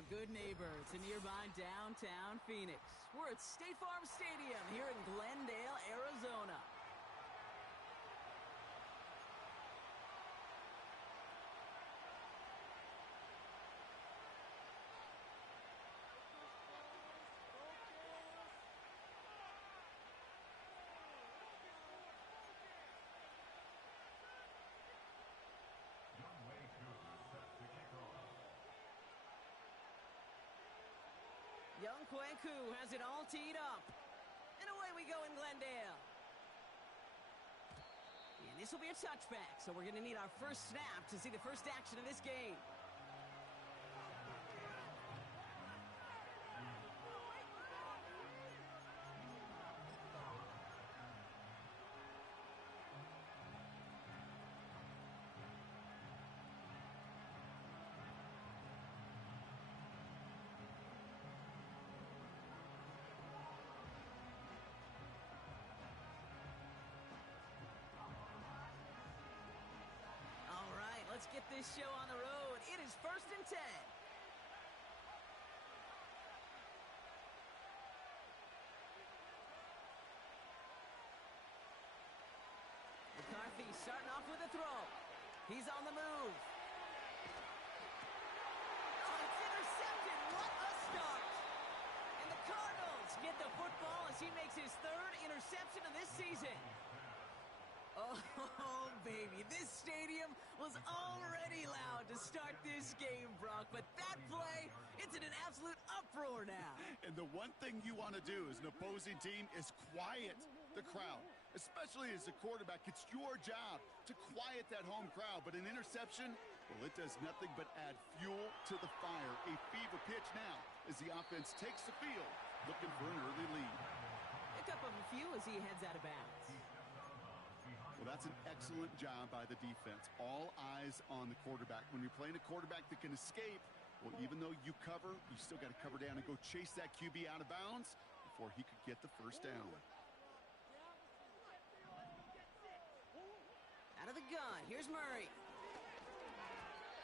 a good neighbor to nearby downtown Phoenix. We're at State Farm Stadium here in Glendale, Arizona. Young Kwaku has it all teed up. And away we go in Glendale. And this will be a touchback, so we're going to need our first snap to see the first action of this game. All right, let's get this show on the road. It is 1st and 10. McCarthy starting off with a throw. He's on the move. Oh, it's intercepted. What a start. And the Cardinals get the football as he makes his 3rd interception of this season. Oh, baby, this stadium was already loud to start this game, Brock, but that play, it's in an absolute uproar now. And the one thing you want to do as an opposing team is quiet the crowd, especially as a quarterback. It's your job to quiet that home crowd, but an interception, well, it does nothing but add fuel to the fire. A fever pitch now as the offense takes the field, looking for an early lead. Pick up a few as he heads out of bounds. Well, that's an excellent job by the defense. All eyes on the quarterback. When you're playing a quarterback that can escape, well, even though you cover, you still got to cover down and go chase that QB out of bounds before he could get the first down. Out of the gun, here's Murray.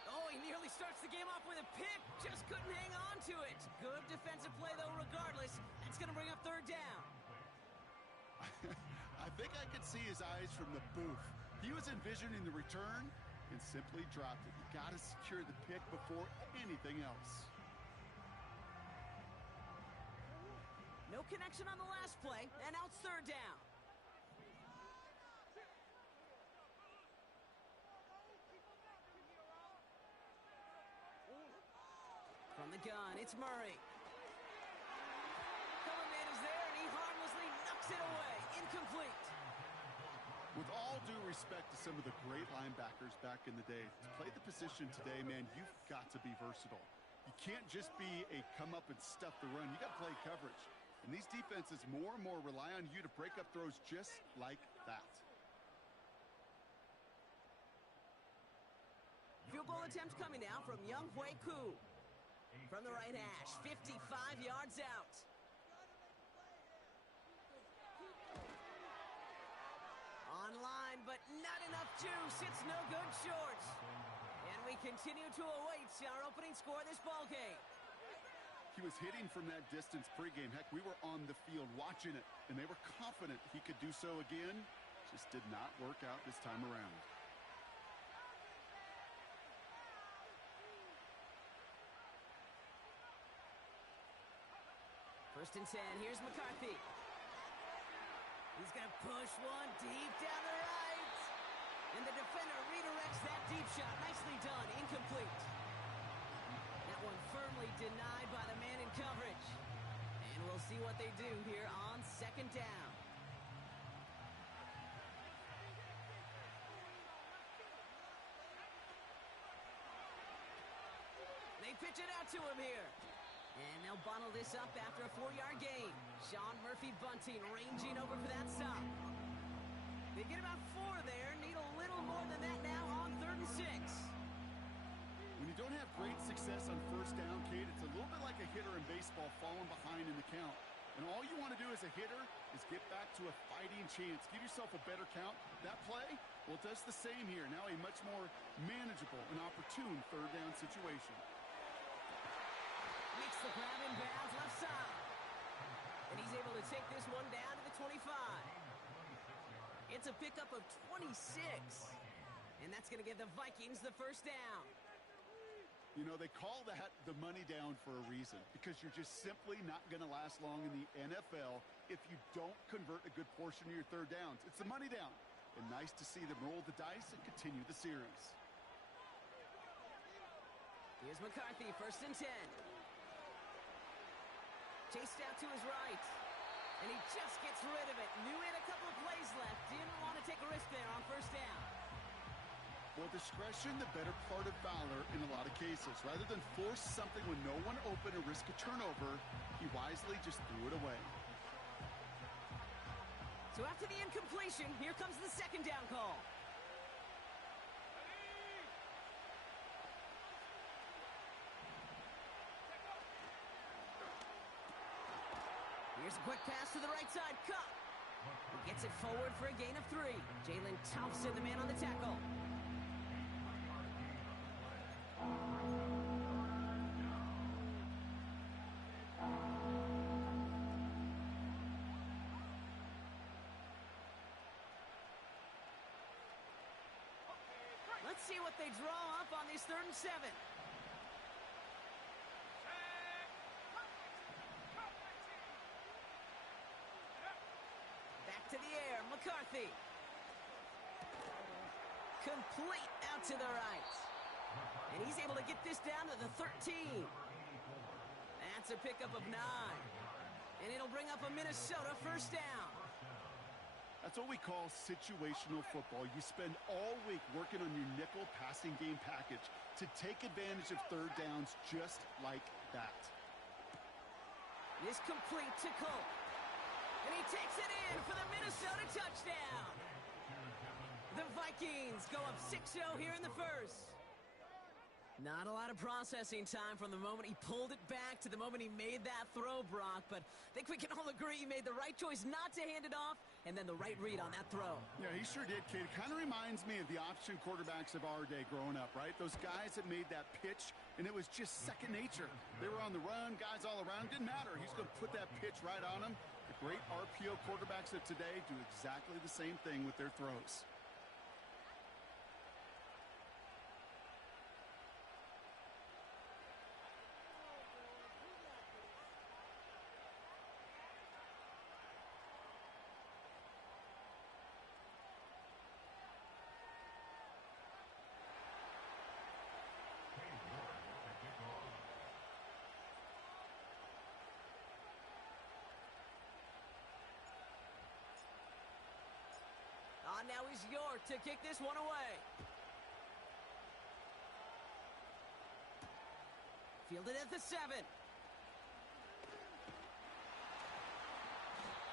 Oh, he nearly starts the game off with a pick. Just couldn't hang on to it. Good defensive play, though, regardless. That's going to bring up 3rd down. I think I could see his eyes from the booth. He was envisioning the return and simply dropped it. You got to secure the pick before anything else. No connection on the last play, and now it's 3rd down. From the gun, it's Murray. Cover man is there, and he harmlessly knocks it away. Incomplete. With all due respect to some of the great linebackers back in the day, to play the position today, man, you've got to be versatile. You can't just be a come up and stuff the run. You got to play coverage. And these defenses more and more rely on you to break up throws just like that. Field goal attempt coming now from Young Kwaku. From the right hash, 55 yards out. Online, but not enough juice. It's no good short. And we continue to await our opening score of this ball game. He was hitting from that distance pregame. Heck, we were on the field watching it, and they were confident he could do so again. Just did not work out this time around. First and 10, here's McCarthy. He's going to push one deep down the right. And the defender redirects that deep shot. Nicely done, incomplete. That one firmly denied by the man in coverage. And we'll see what they do here on 2nd down. They pitch it out to him here. And they'll bottle this up after a 4-yard gain. Sean Murphy-Bunting ranging over for that stop. They get about 4 there. Need a little more than that now on 3rd and 6. When you don't have great success on 1st down, Kate, it's a little bit like a hitter in baseball falling behind in the count. And all you want to do as a hitter is get back to a fighting chance. Give yourself a better count. That play, well, it does the same here. Now a much more manageable and opportune 3rd down situation. Makes the grab in bounds left side. And he's able to take this one down to the 25. It's a pickup of 26. And that's going to give the Vikings the first down. You know, they call that the money down for a reason, because you're just simply not going to last long in the NFL if you don't convert a good portion of your third downs. It's the money down. And nice to see them roll the dice and continue the series. Here's McCarthy, 1st and 10. Chased out to his right. And he just gets rid of it. Knew he had a couple of plays left. Didn't want to take a risk there on 1st down. Well, discretion, the better part of valor in a lot of cases. Rather than force something when no one open and risk a turnover, he wisely just threw it away. So after the incompletion, here comes the 2nd down call. Here's a quick pass to the right side. Cup. He gets it forward for a gain of 3. Jalen Thompson, the man on the tackle. Let's see what they draw up on this 3rd and 7. Back to the air, McCarthy. Complete out to the right. And he's able to get this down to the 13. That's a pickup of 9. And it'll bring up a Minnesota 1st down. That's what we call situational football. You spend all week working on your nickel passing game package to take advantage of third downs just like that. This complete to Cole. And he takes it in for the Minnesota touchdown. The Vikings go up 6-0 here in the 1st. Not a lot of processing time from the moment he pulled it back to the moment he made that throw, Brock. But I think we can all agree he made the right choice not to hand it off, and then the right read on that throw. Yeah, he sure did, kid. It kind of reminds me of the option quarterbacks of our day growing up, right? Those guys that made that pitch, and it was just second nature. They were on the run, guys all around. Didn't matter. He's going to put that pitch right on them. The great RPO quarterbacks of today do exactly the same thing with their throws. Now he's York to kick this one away. Fielded at the 7.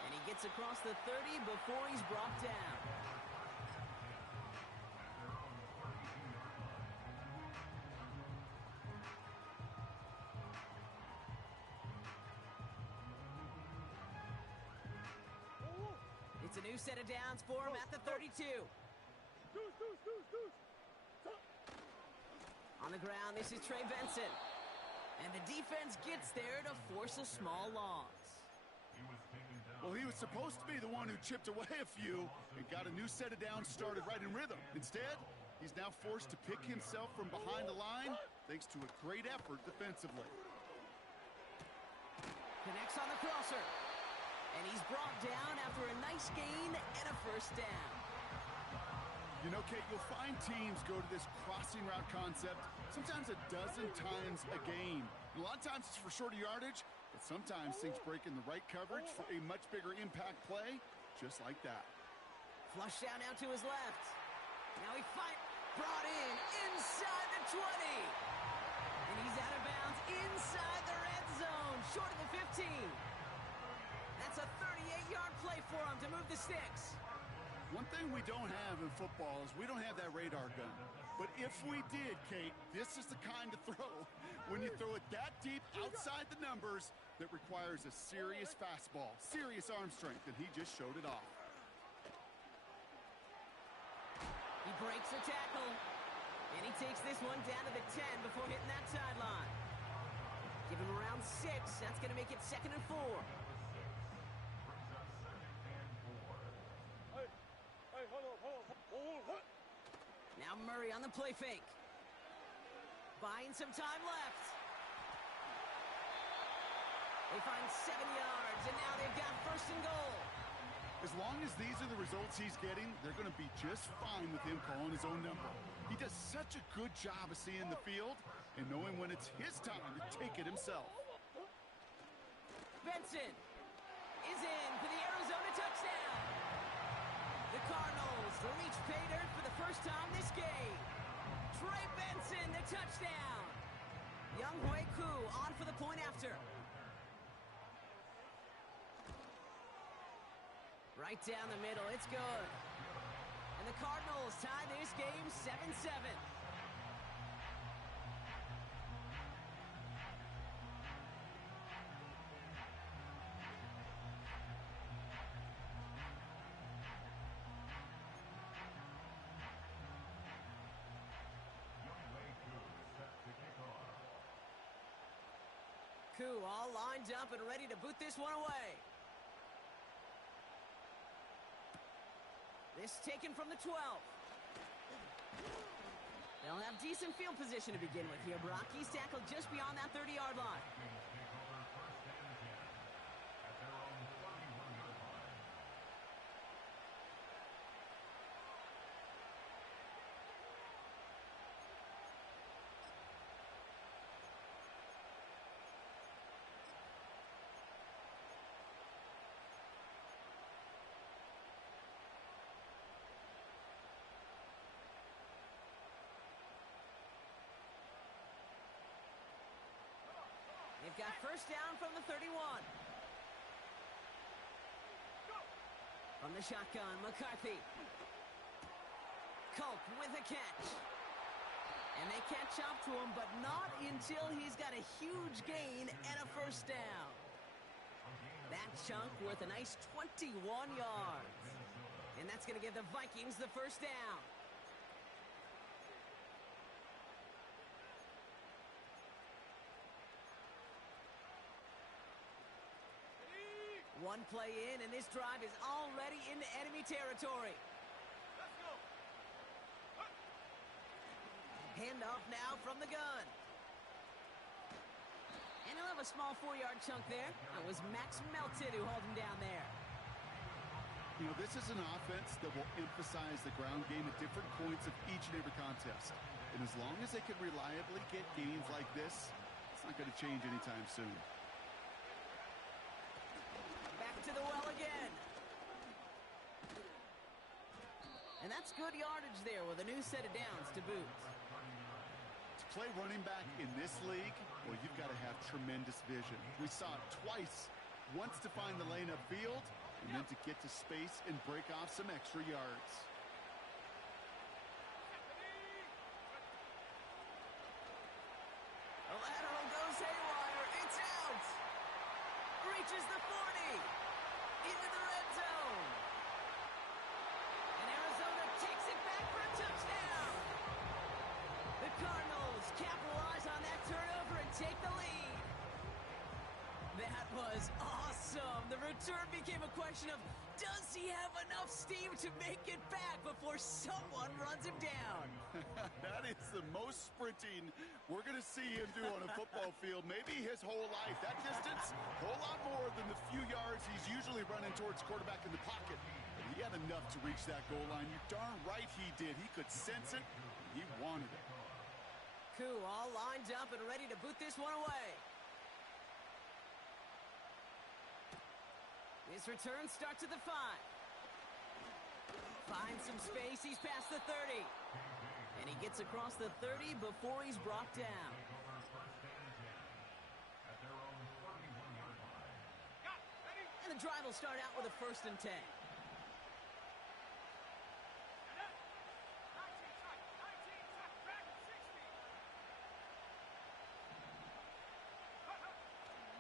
And he gets across the 30 before he's brought down. It's a new set of downs for him at the 32. On the ground, this is Trey Benson. And the defense gets there to force a small loss. Well, he was supposed to be the one who chipped away a few and got a new set of downs started right in rhythm. Instead, he's now forced to pick himself from behind the line thanks to a great effort defensively. Connects on the crosser. And he's brought down after a nice gain and a 1st down. You know, Kate, you'll find teams go to this crossing route concept sometimes a dozen times a game. And a lot of times it's for shorter yardage, but sometimes things break in the right coverage for a much bigger impact play, just like that. Flush down now to his left. Now he brought in inside the 20. And he's out of bounds inside the red zone, short of the 15. That's a 38-yard play for him to move the sticks. One thing we don't have in football is we don't have that radar gun. But if we did, Kate, this is the kind of throw, when you throw it that deep outside the numbers, that requires a serious fastball, serious arm strength, and he just showed it off. He breaks the tackle, and he takes this one down to the 10 before hitting that sideline. Give him around 6. That's going to make it 2nd and 4. Now Murray on the play fake. Buying some time left. They find 7 yards, and now they've got 1st and goal. As long as these are the results he's getting, they're going to be just fine with him calling his own number. He does such a good job of seeing the field and knowing when it's his time to take it himself. Benson is in for the Arizona touchdown. The Cardinals reach pay dirt for the first time this game. Trey Benson, the touchdown. Young Hui Koo on for the point after. Right down the middle, it's good. And the Cardinals tie this game 7-7. Koo all lined up and ready to boot this one away. This taken from the 12. They'll have decent field position to begin with here. Brock, he's tackled just beyond that 30-yard line. They've got 1st down from the 31. From the shotgun, McCarthy. Culp with a catch. And they catch up to him, but not until he's got a huge gain and a 1st down. That chunk worth a nice 21 yards. And that's going to give the Vikings the 1st down. One play in, and this drive is already into enemy territory. Let's go. Handoff now from the gun. And he'll have a small 4-yard chunk there. It was Max Melton who hauled him down there. You know, this is an offense that will emphasize the ground game at different points of each and every contest. And as long as they can reliably get gains like this, it's not going to change anytime soon. To the well again. And that's good yardage there with a new set of downs to boot. To play running back in this league, well, you've got to have tremendous vision. We saw it twice. Once to find the lane upfield, and then to get to space and break off some extra yards. The lateral goes haywire. It's out. Reaches the 40. Into the red zone. And Arizona takes it back for a touchdown. The Cardinals capitalize on that turnover and take the lead. That was awesome. The return became a question of, does he have enough steam to make it back before someone runs him down? That is the most sprinting we're going to see him do on a football field, maybe his whole life. That distance, a whole lot more than the few yards he's usually running towards quarterback in the pocket. But he had enough to reach that goal line. You darn right he did. He could sense it. He wanted it. Koo all lined up and ready to boot this one away. His return starts at the 5. Finds some space. He's past the 30. And he gets across the 30 before he's brought down. And the drive will start out with a 1st and 10.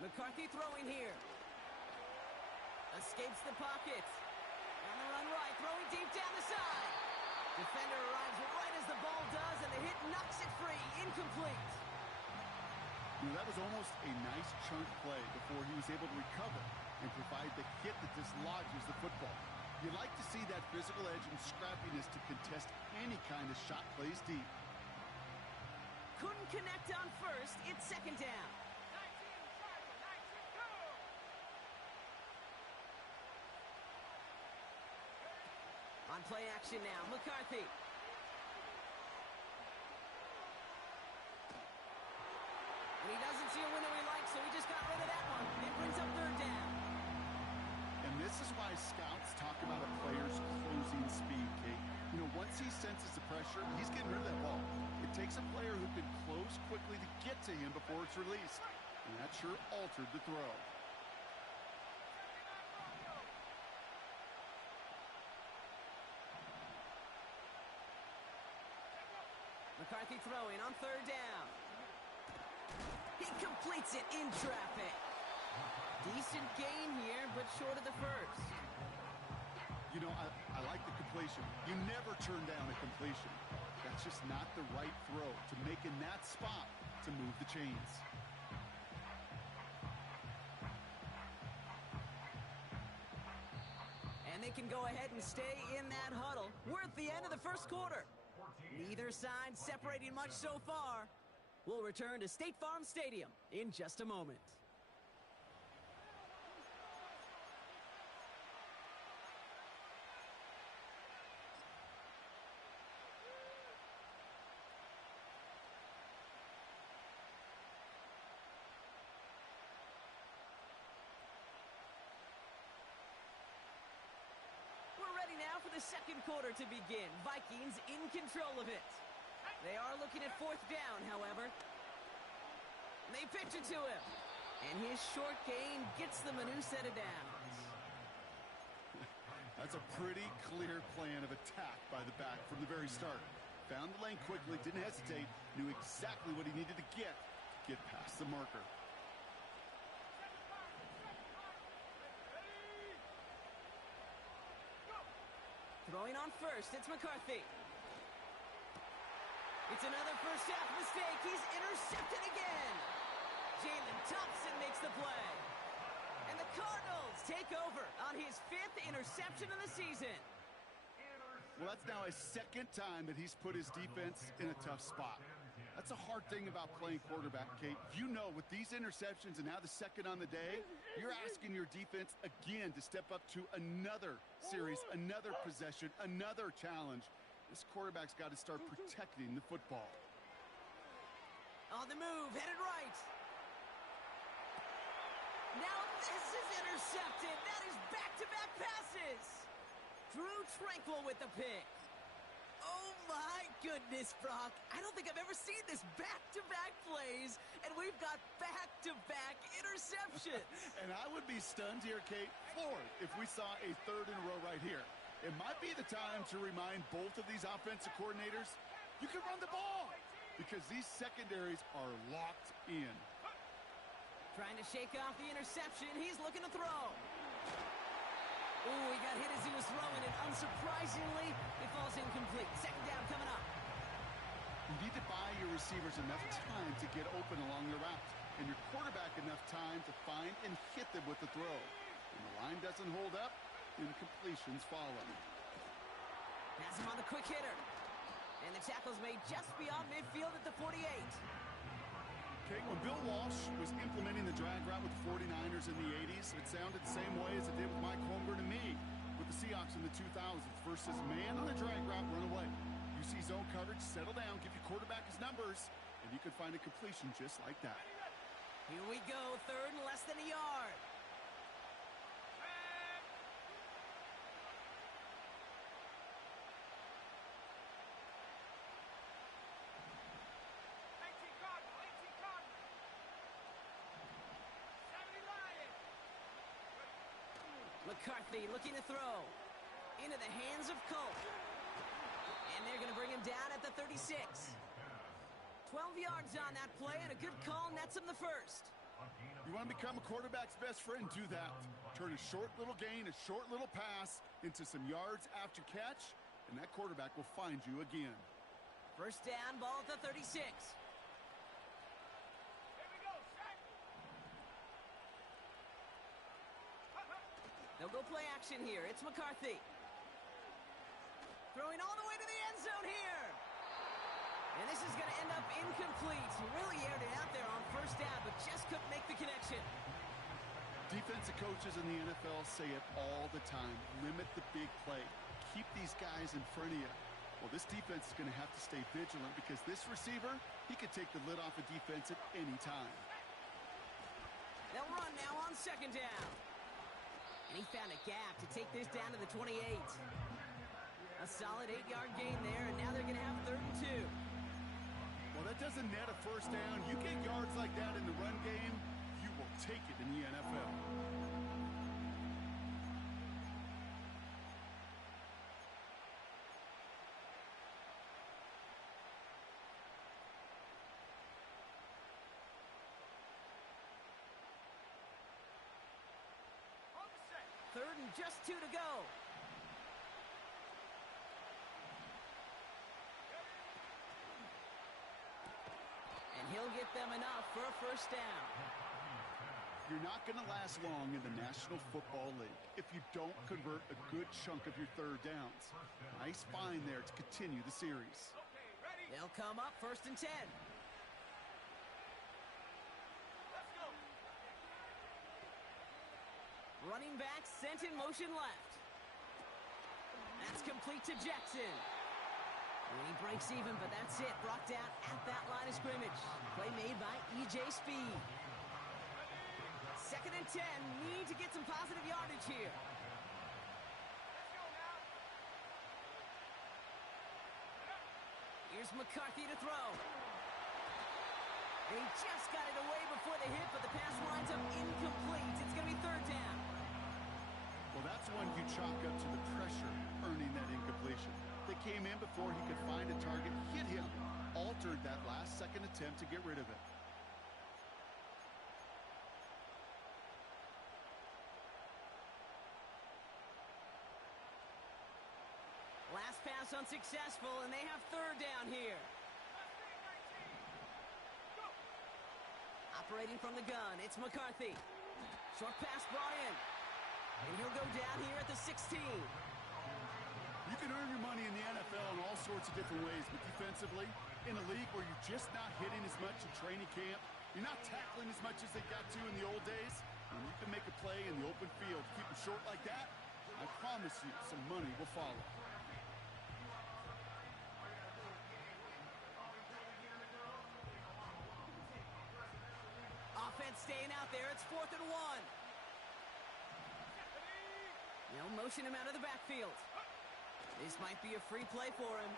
McCarthy throwing here. Escapes the pocket. On the run right, throwing deep down the side. Defender arrives right as the ball does, and the hit knocks it free. Incomplete. That was almost a nice chunk play before he was able to recover and provide the hit that dislodges the football. You like to see that physical edge and scrappiness to contest any kind of shot plays deep. Couldn't connect on first. It's second down. On play action now, McCarthy. And he doesn't see a window he likes, so he just got rid of that one. It brings up third down. And this is why scouts talk about a player's closing speed, Kate. Once he senses the pressure, he's getting rid of that ball. It takes a player who can close quickly to get to him before it's released. And that sure altered the throw. McCarthy throwing on third down. He completes it in traffic. Decent gain here, but short of the first. I like the completion. You never turn down a completion. That's just not the right throw to make in that spot to move the chains. And they can go ahead and stay in that huddle. We're at the end of the first quarter. Neither side separating much so far. We'll return to State Farm Stadium in just a moment. Now for the second quarter to begin. Vikings in control of it. They are looking at fourth down, however. They pitch it to him. And his short gain gets them a new set of downs. That's a pretty clear plan of attack by the back from the very start. Found the lane quickly, didn't hesitate, knew exactly what he needed to get past the marker. Throwing on first, it's McCarthy. It's another first half mistake. He's intercepted again. Jalen Thompson makes the play. And the Cardinals take over on his fifth interception of the season. Well, that's now a second time that he's put his defense in a tough spot. That's a hard thing about playing quarterback, Kate. With these interceptions and now the second on the day, you're asking your defense again to step up to another series, another possession, another challenge. This quarterback's got to start protecting the football. On the move, headed right. Now this is intercepted. That is back-to-back passes. Drew Tranquil with the pick. Oh, my goodness, Brock. I don't think I've ever seen this back-to-back plays, and we've got back-to-back interceptions. And I would be stunned here, Kate, floored, if we saw a third in a row right here. It might be the time to remind both of these offensive coordinators, you can run the ball, because these secondaries are locked in. Trying to shake off the interception. He's looking to throw. Ooh, he got hit as he was throwing it. Unsurprisingly, it falls incomplete. Second down coming up. You need to buy your receivers enough time to get open along the route, and your quarterback enough time to find and hit them with the throw. When the line doesn't hold up, incompletions follow. Has him on the quick hitter. And the tackle's made just beyond midfield at the 48. Okay, when Bill Walsh was implementing the drag route with the 49ers in the 80s, it sounded the same way as it did with Mike Holmgren and me with the Seahawks in the 2000s. Versus man on the drag route, run away. You see zone coverage, settle down, give your quarterback his numbers, and you could find a completion just like that. Here we go, third and less than a yard. McCarthy looking to throw into the hands of Colt. And they're going to bring him down at the 36. 12 yards on that play, and a good call nets him the first. You want to become a quarterback's best friend? Do that. Turn a short little gain, a short little pass into some yards after catch, and that quarterback will find you again. First down, ball at the 36. They'll go play action here. It's McCarthy. Throwing all the way to the end zone here. And this is going to end up incomplete. He really aired it out there on first down, but just couldn't make the connection. Defensive coaches in the NFL say it all the time. Limit the big play. Keep these guys in front of you. Well, this defense is going to have to stay vigilant because this receiver, he could take the lid off a defense at any time. They'll run now on second down. And he found a gap to take this down to the 28. A solid 8-yard gain there, and now they're going to have 3rd and 2. Well, that doesn't net a first down. You get yards like that in the run game, you will take it in the NFL. Third and just 2 to go. And he'll get them enough for a first down. You're not going to last long in the National Football League if you don't convert a good chunk of your third downs. Nice find there to continue the series. They'll come up 1st and 10. Running back sent in motion left. That's complete to Jackson. And he breaks even, but that's it. Brought down at that line of scrimmage. Play made by E.J. Speed. 2nd and 10. Need to get some positive yardage here. Here's McCarthy to throw. He just got it away before the hit, but the pass winds up incomplete. It's going to be 3rd down. Well, that's one you chalk up to the pressure earning that incompletion. They came in before he could find a target, hit him, altered that last-second attempt to get rid of it. Last pass unsuccessful, and they have 3rd down here. Operating from the gun, it's McCarthy. Short pass brought in. And he'll go down here at the 16. You can earn your money in the NFL in all sorts of different ways, but defensively, in a league where you're just not hitting as much in training camp, you're not tackling as much as they got to in the old days, when you can make a play in the open field, keep them short like that, I promise you some money will follow. Offense staying out there. It's 4th and 1. They'll motion him out of the backfield. This might be a free play for him.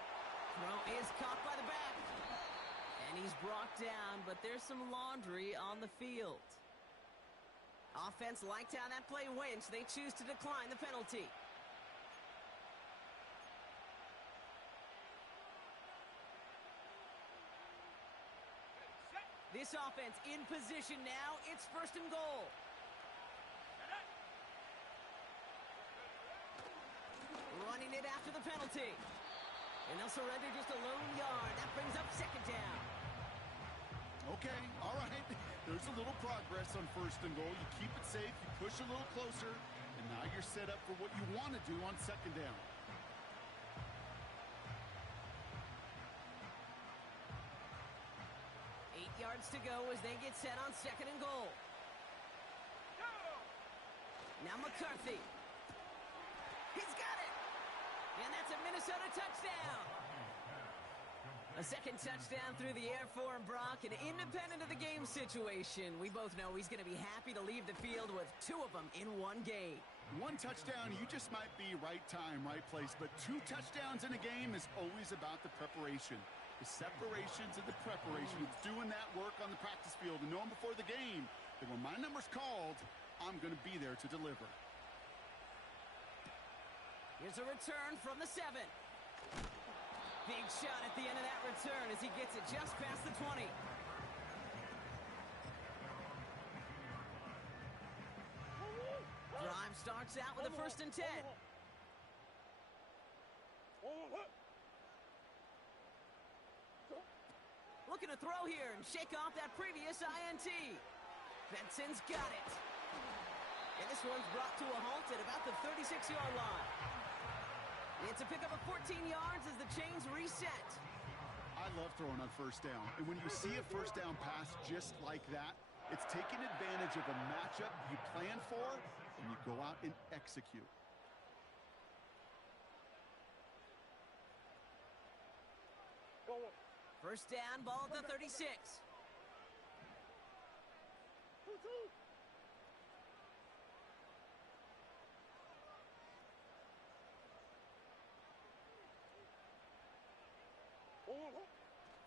Throw is caught by the back. And he's brought down, but there's some laundry on the field. Offense liked how that play went, so they choose to decline the penalty. This offense in position now. It's 1st and goal. Running it after the penalty. And they'll surrender just a lone yard. That brings up 2nd down. Okay, all right. There's a little progress on 1st and goal. You keep it safe, you push a little closer, and now you're set up for what you want to do on 2nd down. Yards to go as they get set on 2nd and goal. Now McCarthy. He's got it. And that's a Minnesota touchdown. A 2nd touchdown through the air for Brock, and independent of the game situation, we both know he's going to be happy to leave the field with 2 of them in one game. 1 touchdown, you just might be right time, right place, but 2 touchdowns in a game is always about the preparation. The separations and the preparation. It's doing that work on the practice field and knowing before the game that when my number's called, I'm going to be there to deliver. Here's a return from the 7. Big shot at the end of that return as he gets it just past the 20. Drive starts out with a 1st and 10. Looking to throw here and shake off that previous INT. Benson's got it. And this one's brought to a halt at about the 36-yard line. It's a pickup of 14 yards as the chains reset. I love throwing on first down. And when you see a first down pass just like that, it's taking advantage of a matchup you plan for, and you go out and execute. First down, ball at the 36.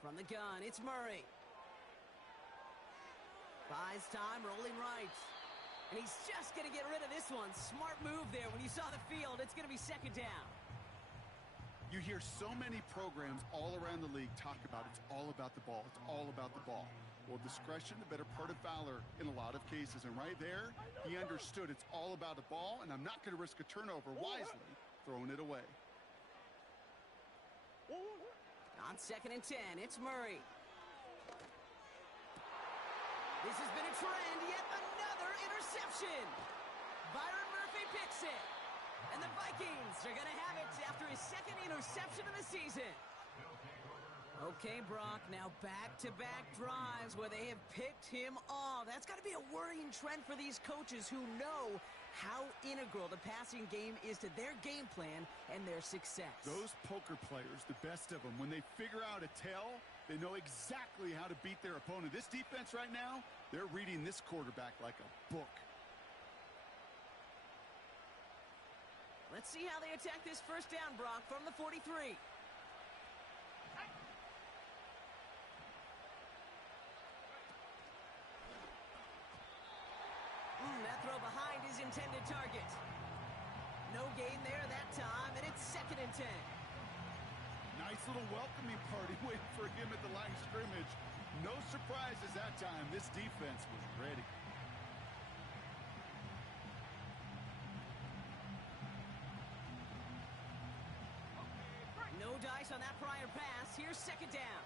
From the gun, it's Murray. Buys time, rolling right. And he's just going to get rid of this one. Smart move there. When you saw the field, it's going to be second down. You hear so many programs all around the league talk about it's all about the ball. It's all about the ball. Well, discretion, the better part of valor in a lot of cases. And right there, he understood it's all about the ball, and I'm not going to risk a turnover wisely, throwing it away. On 2nd and 10, it's Murray. This has been a trend, yet another interception. Byron Murphy picks it. And the Vikings are going to have it after his second interception of the season. Okay, Brock, now back-to-back drives where they have picked him off. That's got to be a worrying trend for these coaches who know how integral the passing game is to their game plan and their success. Those poker players, the best of them, when they figure out a tell, they know exactly how to beat their opponent. This defense right now, they're reading this quarterback like a book. Let's see how they attack this first down, Brock, from the 43. That throw behind his intended target. No gain there that time, and it's 2nd and 10. Nice little welcoming party waiting for him at the line of scrimmage. No surprises that time. This defense was ready. No dice on that prior pass. Here's second down.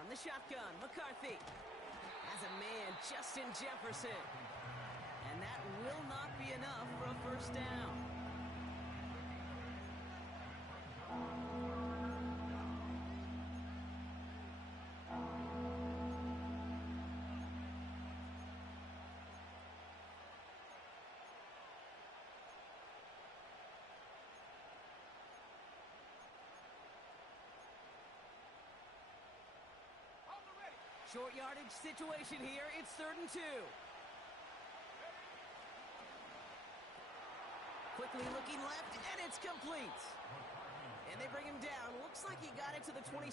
From the shotgun, McCarthy has a man, Justin Jefferson. And that will not be enough for a first down. Short yardage situation here. It's 3rd and 2. Quickly looking left, and it's complete. And they bring him down. Looks like he got it to the 27.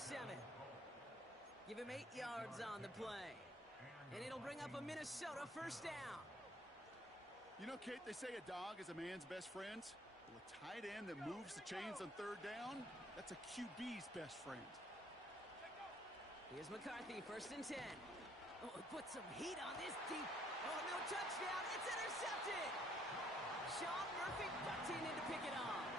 Give him 8 yards on the play. And it'll bring up a Minnesota first down. You know, Kate, they say a dog is a man's best friend. Well, a tight end that moves the chains on 3rd down, that's a QB's best friend. Here's McCarthy, 1st and 10. Oh, put some heat on this deep. Oh, no touchdown. It's intercepted. Sean Murphy butting in to pick it off.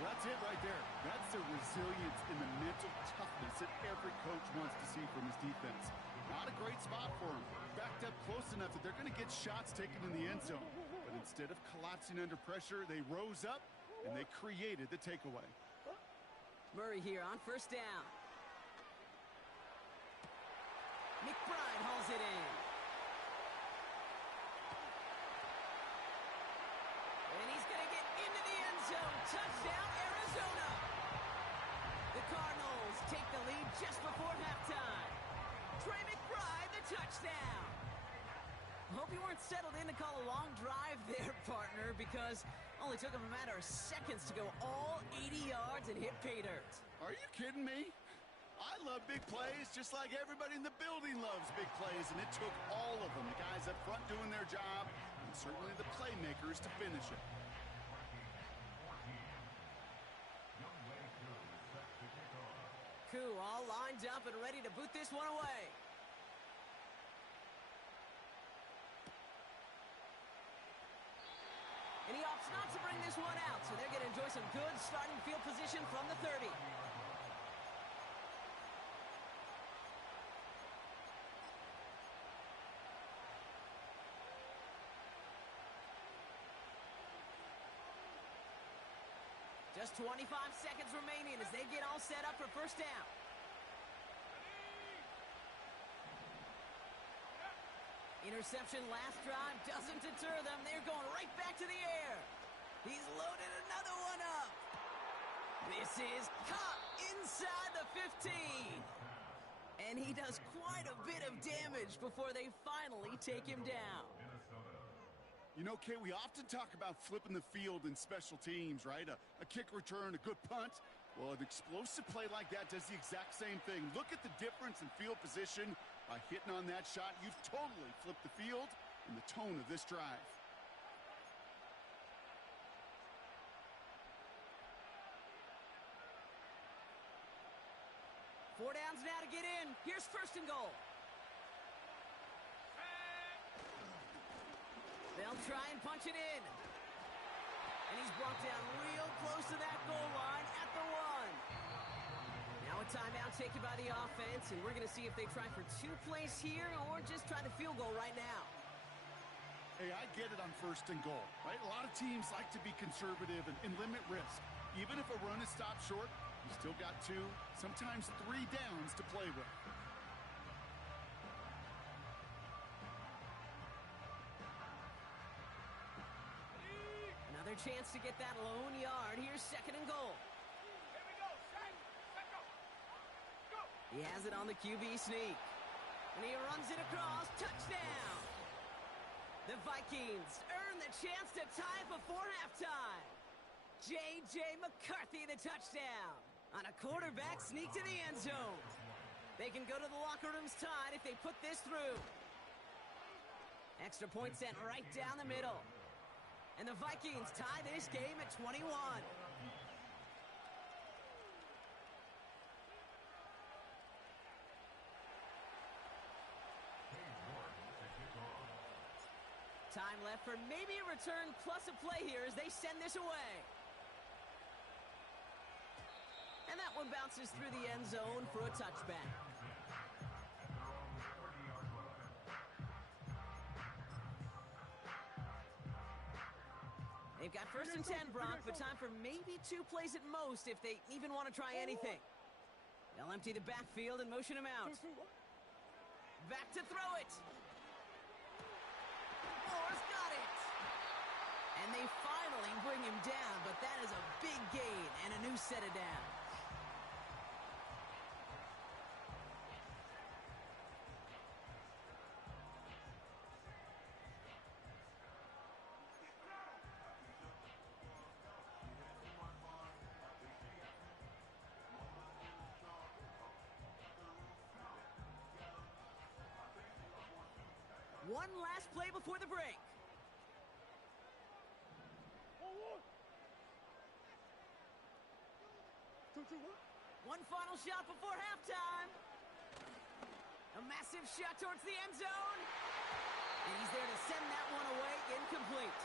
Well, that's it right there. That's the resilience and the mental toughness that every coach wants to see from his defense. Not a great spot for him. Backed up close enough that they're going to get shots taken in the end zone. But instead of collapsing under pressure, they rose up and they created the takeaway. Murray here on 1st down. McBride hauls it in. And he's going to get into the end zone. Touchdown, Arizona. The Cardinals take the lead just before halftime. Trey McBride, the touchdown. Hope you weren't settled in to call a long drive there, partner, because only took him a matter of seconds to go all 80 yards and hit pay dirt. Are you kidding me? I love big plays just like everybody in the building loves big plays, and it took all of them, the guys up front doing their job, and certainly the playmakers to finish it. Koo all lined up and ready to boot this one away. And he opts not to bring this one out, so they're going to enjoy some good starting field position from the 30. Just 25 seconds remaining as they get all set up for first down. Interception last drive doesn't deter them. They're going right back to the air. He's loaded another one up. This is caught inside the 15. And he does quite a bit of damage before they finally take him down. You know, Kay, we often talk about flipping the field in special teams, right? A kick return, a good punt. Well, an explosive play like that does the exact same thing. Look at the difference in field position. By hitting on that shot, you've totally flipped the field and the tone of this drive. Four downs now to get in. Here's first and goal. They'll try and punch it in. And he's brought down real close to that goal line at the 1. Now a timeout taken by the offense, and we're going to see if they try for 2 plays here or just try the field goal right now. Hey, I get it on first and goal, right? A lot of teams like to be conservative and limit risk. Even if a run is stopped short, you still got 2, sometimes 3 downs to play with. Another chance to get that lone yard. Here's second and goal. Here we go. Set, go. Go. He has it on the QB sneak. And he runs it across. Touchdown. The Vikings earn the chance to tie before halftime. J.J. McCarthy, the touchdown. On a quarterback sneak to the end zone. They can go to the locker rooms tied if they put this through. Extra point sent right down the middle. And the Vikings tie this game at 21. Time left for maybe a return plus a play here as they send this away. And that one bounces through the end zone for a touchback. They've got first and 10, Brock, but time for maybe 2 plays at most if they even want to try anything. They'll empty the backfield and motion him out. Back to throw it. Moore's got it. And they finally bring him down, but that is a big gain and a new set of downs. One last play before the break. One final shot before halftime. A massive shot towards the end zone. And he's there to send that one away, incomplete.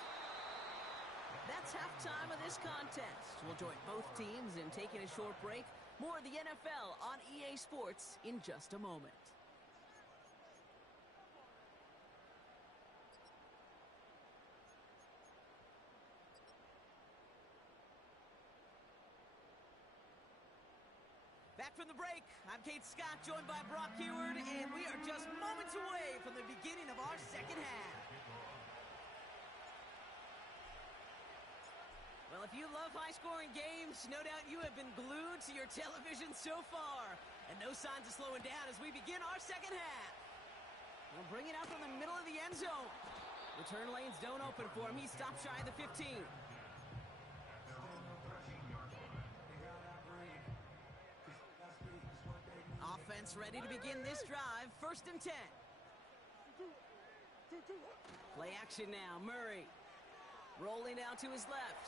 That's halftime of this contest. We'll join both teams in taking a short break. More of the NFL on EA Sports in just a moment. Back from the break, I'm Kate Scott, joined by Brock Heward, and we are just moments away from the beginning of our second half. Well, if you love high-scoring games, no doubt you have been glued to your television so far. And no signs of slowing down as we begin our second half. We'll bring it out from the middle of the end zone. Return lanes don't open for him. He stopped shy of the 15. Offense ready to begin this drive. First and 10. Play action now. Murray rolling out to his left.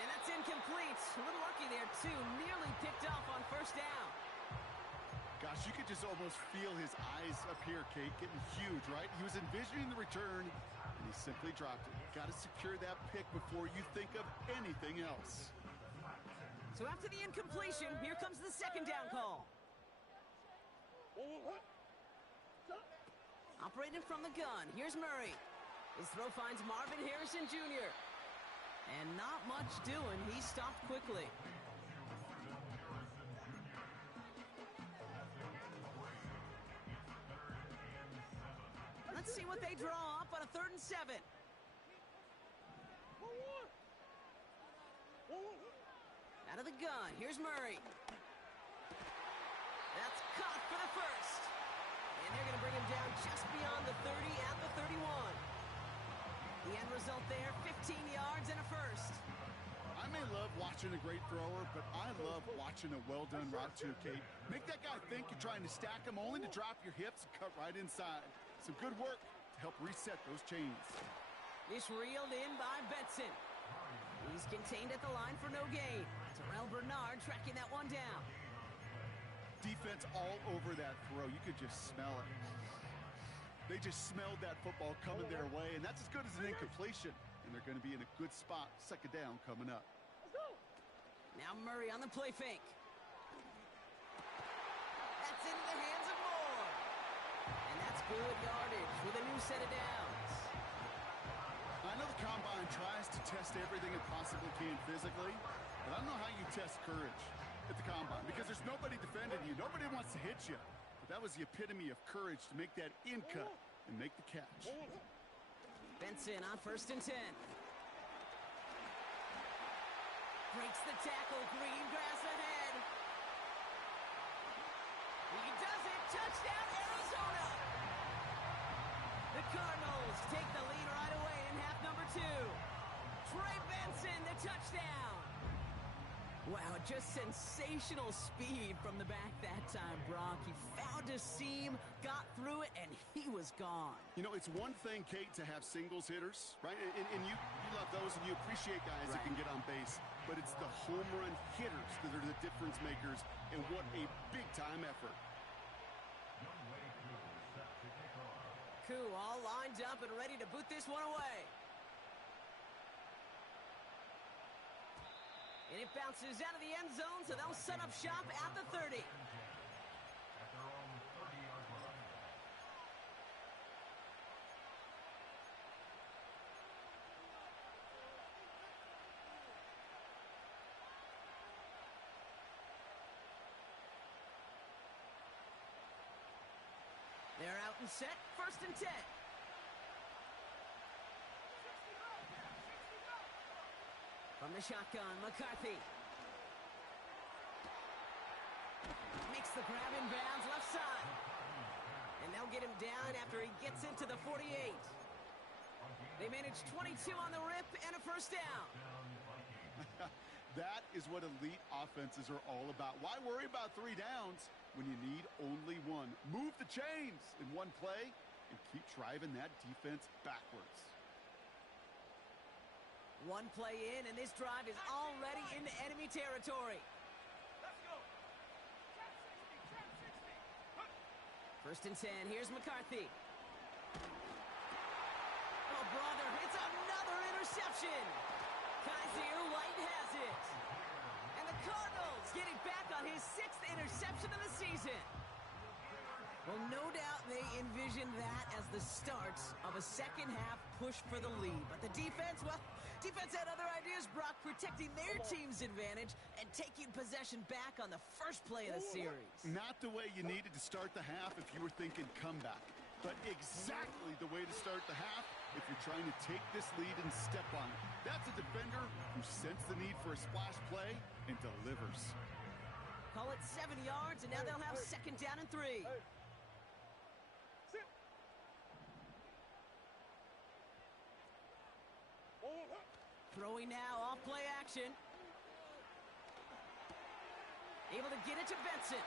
And that's incomplete. A little lucky there, too. Nearly picked off on first down. Gosh, you could just almost feel his eyes up here, Kate, getting huge, right? He was envisioning the return, and he He simply dropped it. Got to secure that pick before you think of anything else. So after the incompletion, here comes the second down call. Operating from the gun, here's Murray. His throw finds Marvin Harrison Jr. And not much doing. He stopped quickly. Let's see what they draw up on a 3rd and 7. Out of the gun, here's Murray. That's caught for the first. And they're going to bring him down just beyond the 30 at the 31. The end result there, 15 yards and a first. I may love watching a great thrower, but I love watching a well-done route too, Kate. Make that guy think you're trying to stack him only to drop your hips and cut right inside. Some good work to help reset those chains. This reeled in by Benson. He's contained at the line for no gain. Terrell Bernard tracking that one down. Defense all over that throw. You could just smell it. They just smelled that football coming their way, and that's as good as an incompletion. And they're going to be in a good spot. 2nd down coming up. Now Murray on the play fake. That's into the hands of Moore. And that's good yardage with a new set of downs. I know the Combine tries to test everything it possibly can physically, but I don't know how you test courage at the Combine because there's nobody defending you. Nobody wants to hit you. But that was the epitome of courage to make that in cut and make the catch. Benson on 1st and 10. Breaks the tackle. Green grass ahead. He does it. Touchdown, Arizona. The Cardinals take the lead right away in half number 2. Trey Benson, the touchdown. Wow, just sensational speed from the back that time, Brock. He found a seam, got through it, and he was gone. You know, it's one thing, Kate, to have singles hitters, right? And you love those, and you appreciate guys that can get on base. But it's the home run hitters that are the difference makers, and what a big-time effort. Koo all lined up and ready to boot this one away. And it bounces out of the end zone, so they'll set up shop at the 30. They're out and set, 1st and 10. From the shotgun, McCarthy. Makes the grab in bounds, left side. And they'll get him down after he gets into the 48. They managed 22 on the rip and a 1st down. That is what elite offenses are all about. Why worry about 3 downs when you need only 1? Move the chains in one play and keep driving that defense backwards. One play in, and this drive is already into enemy territory. Let's go. 1st and 10. Here's McCarthy. Oh, brother, it's another interception. Kaiser White has it. And the Cardinals getting back on his 6th interception of the season. Well, no doubt they envisioned that as the start of a second-half push for the lead. But the defense, well, defense had other ideas, Brock, protecting their team's advantage and taking possession back on the first play of the series. Not the way you needed to start the half if you were thinking comeback, but exactly the way to start the half if you're trying to take this lead and step on it. That's a defender who sensed the need for a splash play and delivers. Call it 7 yards, and now they'll have 2nd down and 3. Throwing now, off play action. Able to get it to Benson.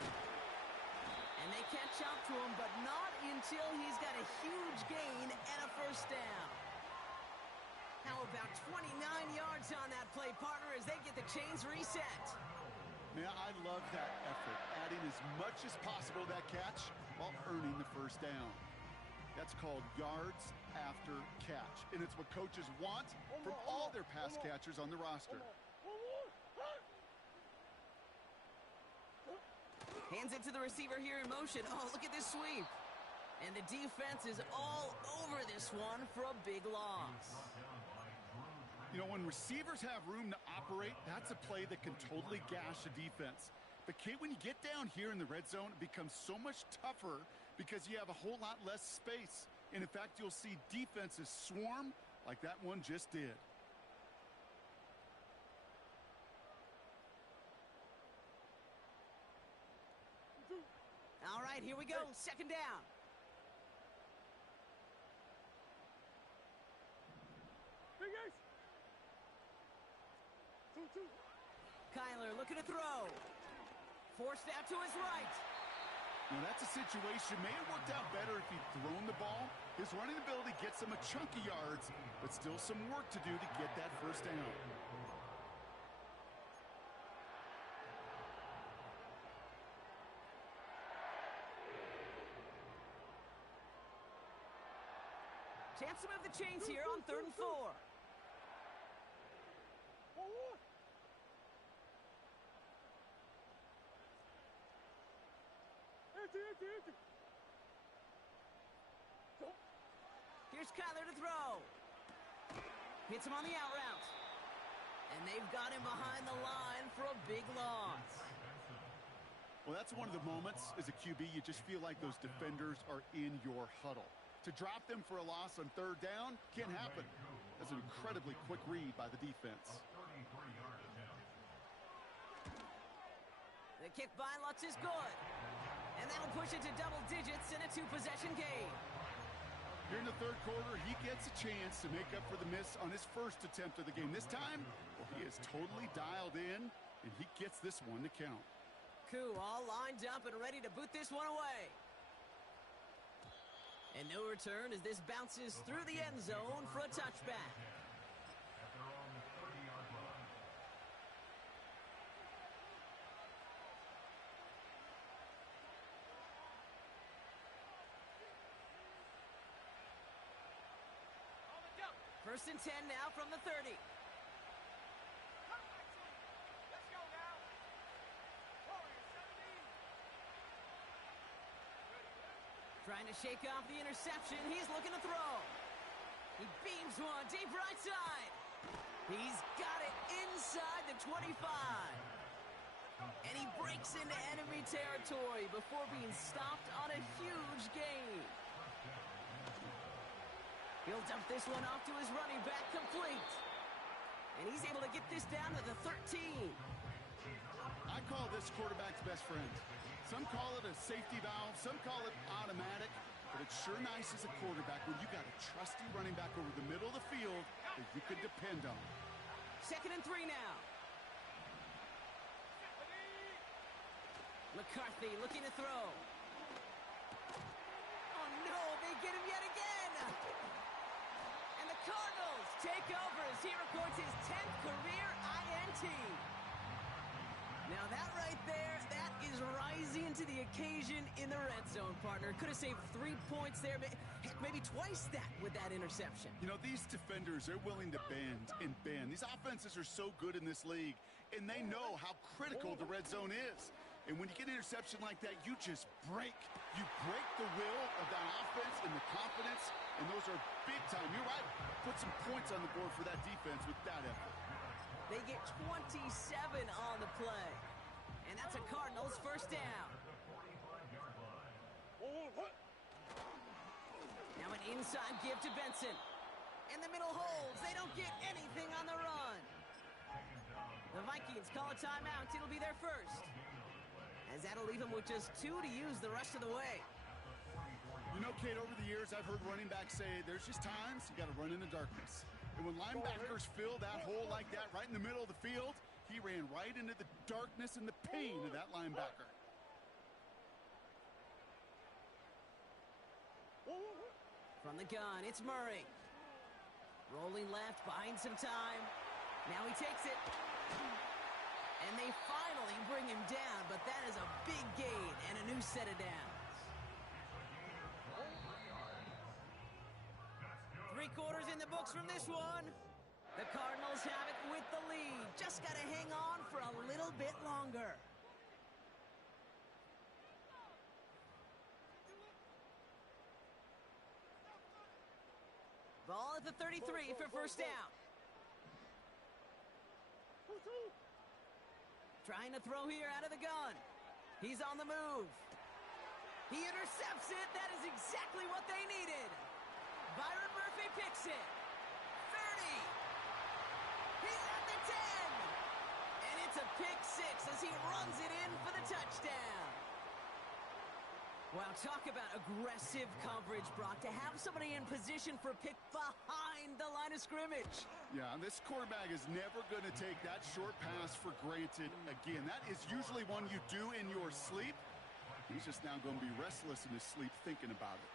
And they catch up to him, but not until he's got a huge gain and a 1st down. How about 29 yards on that play, partner, as they get the chains reset. Man, I love that effort, adding as much as possible to that catch while earning the 1st down. That's called yards after catch. And it's what coaches want from all their pass catchers on the roster. Hands it to the receiver here in motion. Oh, look at this sweep. And the defense is all over this one for a big loss. You know, when receivers have room to operate, that's a play that can totally gash a defense. But, Kate, when you get down here in the red zone, it becomes so much tougher because you have a whole lot less space. And, in fact, you'll see defenses swarm like that one just did. All right, here we go. Second down. Kyler looking to throw. Forced out to his right. Now, that's a situation. May have worked out better if he'd thrown the ball. His running ability gets him a chunk of yards, but still some work to do to get that first down. Chance to move the chains here on 3rd and 4. Here's Kyler to throw. Hits him on the out route. And they've got him behind the line for a big loss. Well, that's one of the moments as a QB you just feel like those defenders are in your huddle. To drop them for a loss on 3rd down can't happen. That's an incredibly quick read by the defense. The kick by Lutz is good. And that'll push it to double digits in a 2-possession game. Here in the 3rd quarter, he gets a chance to make up for the miss on his first attempt of the game. This time, well, he is totally dialed in, and he gets this one to count. Koo all lined up and ready to boot this one away. And no return as this bounces through the end zone for a touchback. First and 10 now from the 30. Let's go now. Warriors 17. Trying to shake off the interception. He's looking to throw. He beams one deep right side. He's got it inside the 25. And he breaks into enemy territory before being stopped on a huge gain. He'll dump this one off to his running back, complete. And he's able to get this down to the 13. I call this quarterback's best friend. Some call it a safety valve, some call it automatic, but it's sure nice as a quarterback when you got a trusty running back over the middle of the field that you can depend on. 2nd and 3 now. McCarthy looking to throw. Oh no, they get him yet again. And the Cardinals take over as he records his 10th career INT. Now that right there, that is rising to the occasion in the red zone, partner. Could have saved 3 points there, maybe twice that with that interception. You know, these defenders, they're willing to bend and bend. These offenses are so good in this league, and they know how critical the red zone is. And when you get an interception like that, you just break. You break the will of that offense and the confidence, and those are big time. You're right. Put some points on the board for that defense with that effort. They get 27 on the play. And that's a Cardinals first down. Now an inside give to Benson. And the middle holds. They don't get anything on the run. The Vikings call a timeout. It'll be their first. As that'll leave them with just 2 to use the rest of the way. You know, Kate, over the years, I've heard running backs say there's just times you got to run in the darkness. And when linebackers fill that hole like that right in the middle of the field, he ran right into the darkness and the pain of that linebacker. From the gun, it's Murray. Rolling left, buying some time. Now he takes it. And they finally bring him down, but that is a big gain and a new set of downs. quarters in the books from this one. The Cardinals have it with the lead. Just got to hang on for a little bit longer. Ball at the 33 for first down. Trying to throw here out of the gun. He's on the move. He intercepts it. That is exactly what they needed. Byron Murphy picks it. 30. He's at the 10. And it's a pick six as he runs it in for the touchdown. Wow, talk about aggressive coverage, Brock. To have somebody in position for a pick behind the line of scrimmage. Yeah, this quarterback is never going to take that short pass for granted again. That is usually one you do in your sleep. He's just now going to be restless in his sleep thinking about it.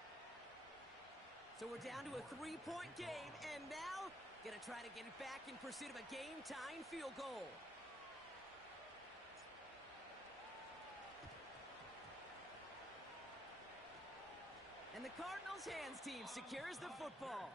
So we're down to a 3-point game, and now going to try to get it back in pursuit of a game-tying field goal. And the Cardinals' hands team secures the football.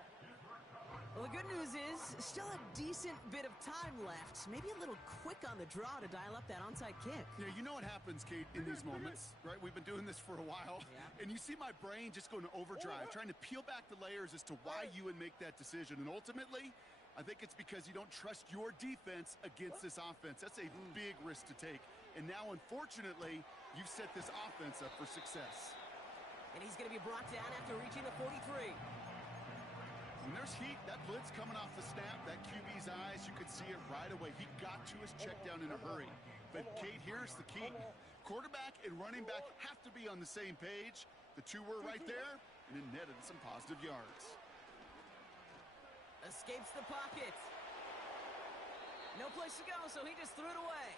Well, the good news is still a decent bit of time left. Maybe a little quick on the draw to dial up that onside kick. Yeah, you know what happens, Kate, in these moments, right? We've been doing this for a while. Yeah. And you see my brain just going to overdrive, trying to peel back the layers as to why you would make that decision. And ultimately, I think it's because you don't trust your defense against this offense. That's a big risk to take. And now, unfortunately, you've set this offense up for success. And he's going to be brought down after reaching the 43. When there's heat, that blitz coming off the snap, that QB's eyes, you could see it right away. He got to his check down in a hurry. But, Kate, here's the key. Quarterback and running back have to be on the same page. The two were right there, and it netted some positive yards. Escapes the pocket. No place to go, so he just threw it away.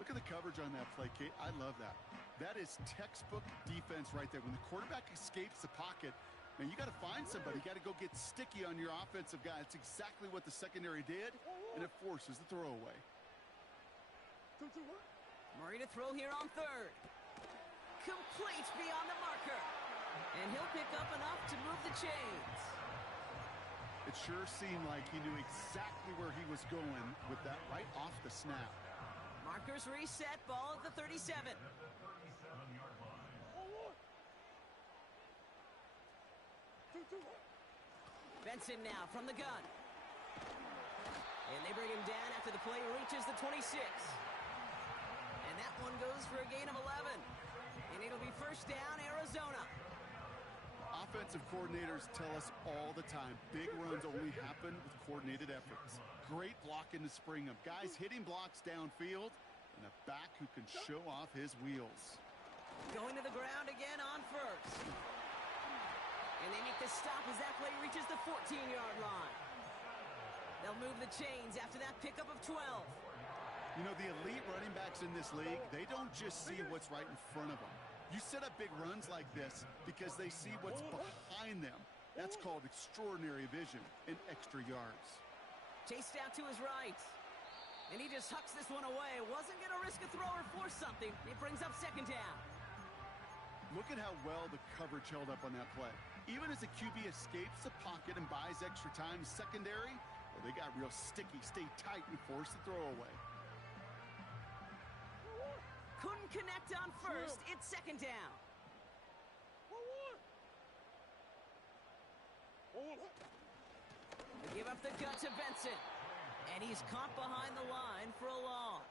Look at the coverage on that play, Kate. I love that. That is textbook defense right there. When the quarterback escapes the pocket, man, you got to find somebody. You got to go get sticky on your offensive guy. That's exactly what the secondary did, and it forces the throwaway. Murray to throw here on third. Complete beyond the marker. And he'll pick up enough to move the chains. It sure seemed like he knew exactly where he was going with that right off the snap. Markers reset, ball at the 37. Benson now from the gun. And they bring him down after the play reaches the 26. And that one goes for a gain of 11. And it'll be first down, Arizona. Offensive coordinators tell us all the time, big runs only happen with coordinated efforts. Great block in the spring of guys hitting blocks downfield and a back who can show off his wheels. Going to the ground again on first. And they make the stop as that play reaches the 14-yard line. They'll move the chains after that pickup of 12. You know, the elite running backs in this league, they don't just see what's right in front of them. You set up big runs like this because they see what's behind them. That's called extraordinary vision and extra yards. Chased out to his right. And he just hucks this one away. Wasn't going to risk a throw or force something. It brings up second down. Look at how well the coverage held up on that play. Even as the QB escapes the pocket and buys extra time, secondary, well, they got real sticky, stay tight, and force the throw away. Couldn't connect on first. It's second down. They give up the gut to Benson. And he's caught behind the line for a loss.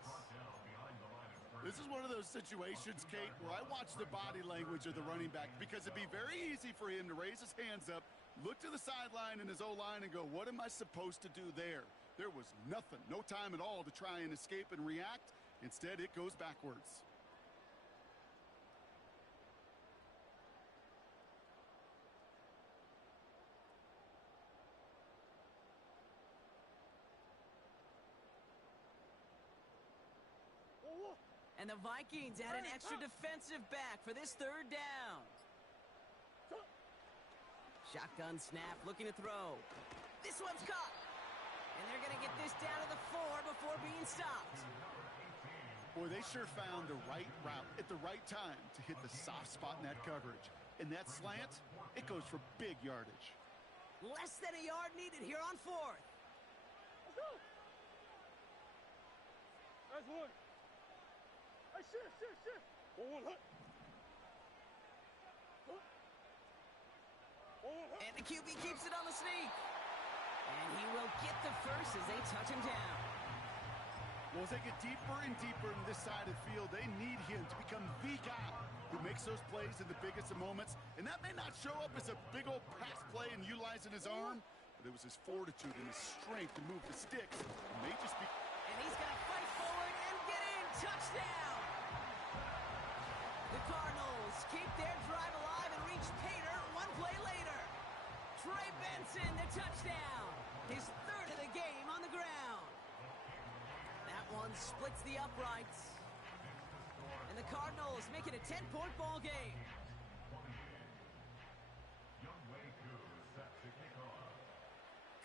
This is one of those situations, Kate, where I watch the body language of the running back because it'd be very easy for him to raise his hands up, look to the sideline in his O-line and go, what am I supposed to do there? There was nothing, no time at all to try and escape and react. Instead, it goes backwards. And the Vikings add an extra defensive back for this third down. Shotgun snap, looking to throw. This one's caught. And they're going to get this down to the 4 before being stopped. Boy, they sure found the right route at the right time to hit the soft spot in that coverage. And that slant, it goes for big yardage. Less than a yard needed here on fourth. Let's go. That's one. Hey, shift. 1-1, hut. And the QB keeps it on the sneak. And he will get the first as they touch him down. Well, as they get deeper and deeper in this side of the field, they need him to become the guy who makes those plays in the biggest of moments. And that may not show up as a big old pass play and utilizing his arm, but it was his fortitude and his strength to move the sticks. It may just be... And he's going to fight forward and get in. Touchdown! The Cardinals keep their drive alive and reach Pater one play later. Trey Benson, the touchdown. His third of the game on the ground. That one splits the uprights. And the Cardinals make it a 10-point ball game.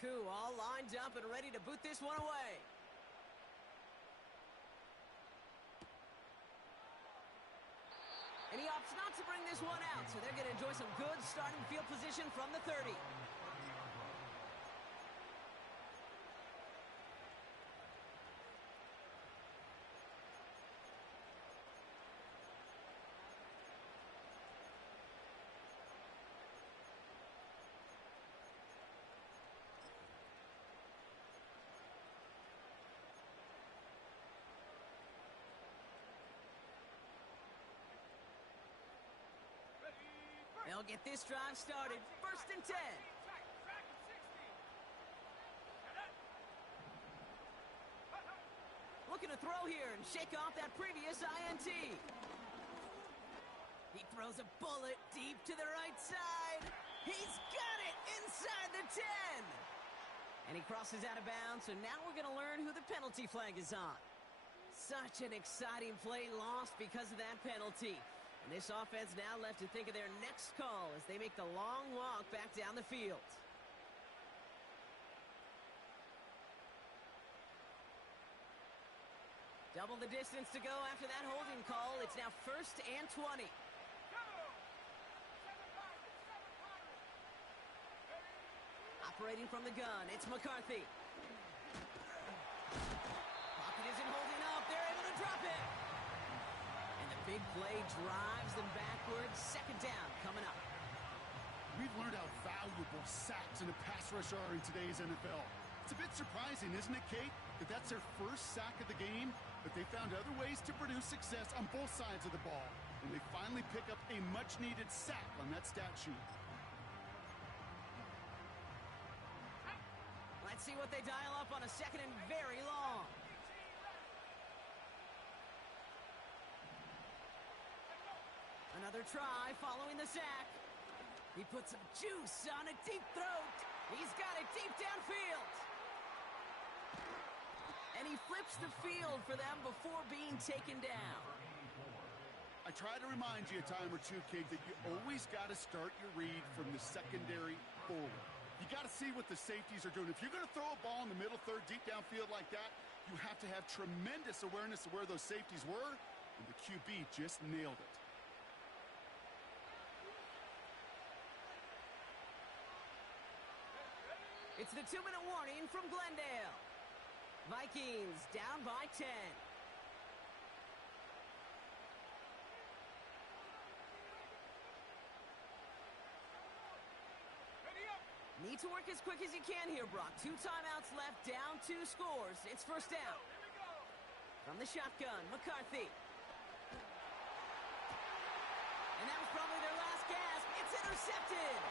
Koo all lined up and ready to boot this one away. And he opts not to bring this one out, so they're going to enjoy some good starting field position from the 30. They'll get this drive started. First and 10. Looking to throw here and shake off that previous INT. He throws a bullet deep to the right side. He's got it inside the 10. And he crosses out of bounds, so now we're going to learn who the penalty flag is on. Such an exciting play lost because of that penalty. And this offense now left to think of their next call as they make the long walk back down the field. Double the distance to go after that holding call. It's now first and 20. Operating from the gun, it's McCarthy. Pocket isn't holding up. They're able to drop it. Big play drives them backwards. Second down coming up. We've learned how valuable sacks in a pass rush are in today's NFL. It's a bit surprising, isn't it, Kate, that that's their first sack of the game, but they found other ways to produce success on both sides of the ball, and they finally pick up a much-needed sack on that stat sheet. Let's see what they dial up on a second and very long. Another try following the sack. He puts some juice on a deep throat. He's got it deep downfield. And he flips the field for them before being taken down. I try to remind you a time or two, Kate, that you always got to start your read from the secondary forward. You got to see what the safeties are doing. If you're going to throw a ball in the middle third deep downfield like that, you have to have tremendous awareness of where those safeties were, and the QB just nailed it. It's the 2-minute warning from Glendale. Vikings down by 10. Need to work as quick as you can here, Brock. 2 timeouts left, down 2 scores. It's first down. From the shotgun, McCarthy. And that was probably their last gasp. It's intercepted.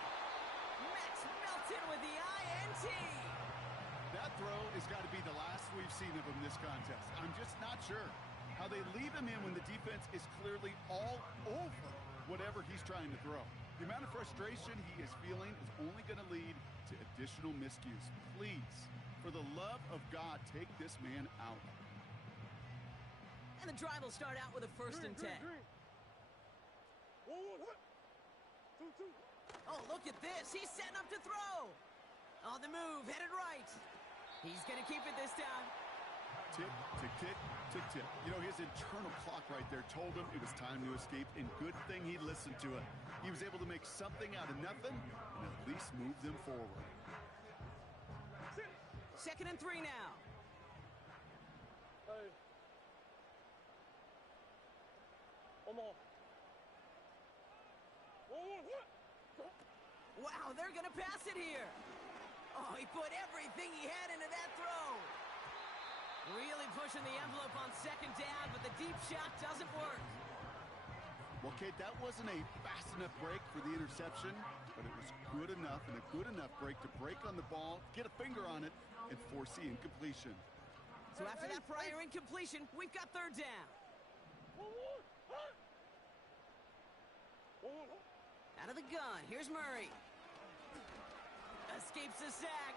Max Melton with the INT. That throw has got to be the last we've seen of him this contest. I'm just not sure how they leave him in when the defense is clearly all over whatever he's trying to throw. The amount of frustration he is feeling is only going to lead to additional miscues. Please, for the love of God, take this man out. And the drive will start out with a first and 10. 1-1, hut. 2-2. Oh, look at this. He's setting up to throw. On the move, headed right. He's going to keep it this time. Tick, tick, tick. Tip. You know, his internal clock right there told him it was time to escape, and good thing he listened to it. He was able to make something out of nothing and at least move them forward. 2nd and 3 now. Hey. Wow, they're going to pass it here. Oh, he put everything he had into that throw. Really pushing the envelope on 2nd down, but the deep shot doesn't work. Well, Kate, that wasn't a fast enough break for the interception, but it was good enough and a good enough break to break on the ball, get a finger on it, and force the incompletion. So after that prior incompletion, we've got 3rd down. Out of the gun, here's Murray. Escapes the sack.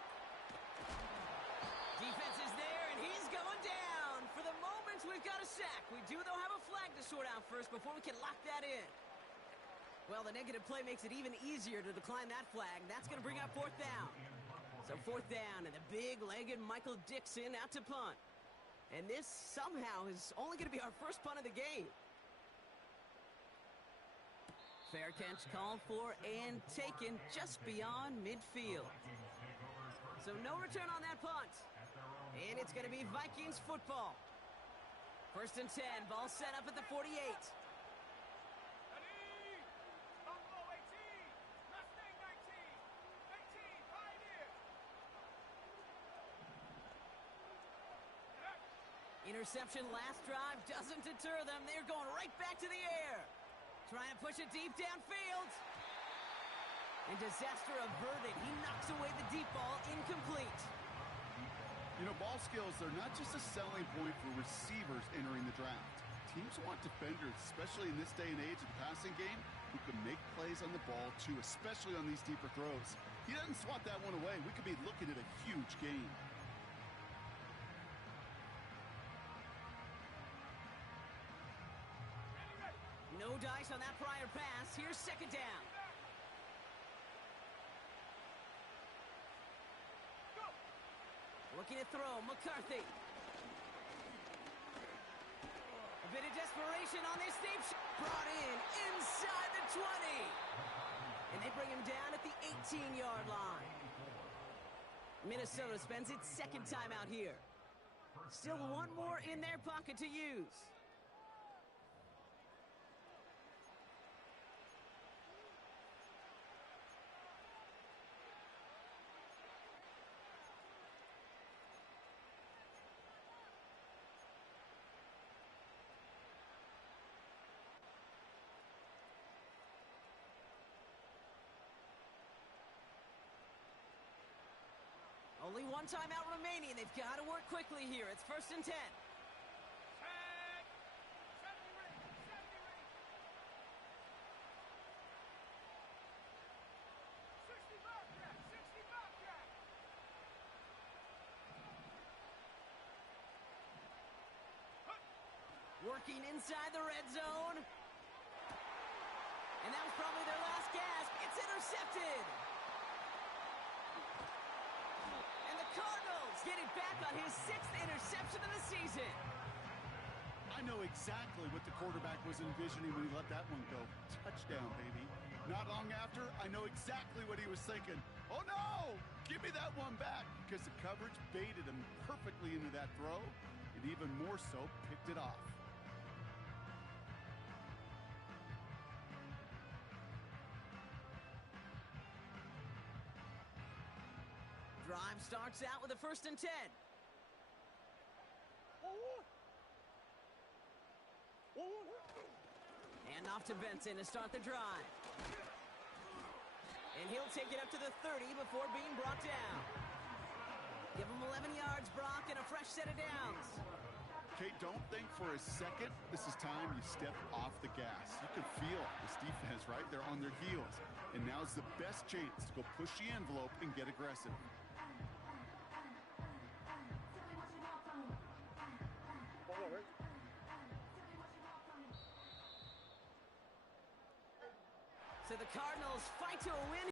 Defense is there, and he's going down. For the moment, we've got a sack. We do, though, have a flag to sort out first before we can lock that in. Well, the negative play makes it even easier to decline that flag. That's going to bring up 4th down. So 4th down, and the big-legged Michael Dixon out to punt. And this somehow is only going to be our first punt of the game. Fair catch called for and taken just beyond midfield. So no return on that punt. And it's going to be Vikings football. 1st and 10, ball set up at the 48. Interception last drive doesn't deter them. They're going right back to the air. Trying to push it deep downfield. And disaster averted. He knocks away the deep ball, incomplete. You know, ball skills are not just a selling point for receivers entering the draft. Teams want defenders, especially in this day and age of the passing game, who can make plays on the ball too, especially on these deeper throws. He doesn't swat that one away. We could be looking at a huge gain. No dice on that prior pass. Here's 2nd down. Looking to throw, McCarthy. A bit of desperation on this deep shot. Brought in inside the 20. And they bring him down at the 18-yard line. Minnesota spends its 2nd time out here. Still one more in their pocket to use. Only one timeout remaining. They've got to work quickly here. It's 1st and 10. Working inside the red zone. And that was probably their last gasp. It's intercepted. And the Cardinals get it back on his 6th interception of the season. I know exactly what the quarterback was envisioning when he let that one go. Touchdown, baby. Not long after, I know exactly what he was thinking. Oh, no! Give me that one back! Because the coverage baited him perfectly into that throw, and even more so, picked it off. Drive starts out with a 1st and 10. And off to Benson to start the drive. And he'll take it up to the 30 before being brought down. Give him 11 yards, Brock, and a fresh set of downs. Kate, don't think for a second this is time you step off the gas. You can feel this defense, right? They're on their heels. And now's the best chance to go push the envelope and get aggressive. So the Cardinals fight to a win.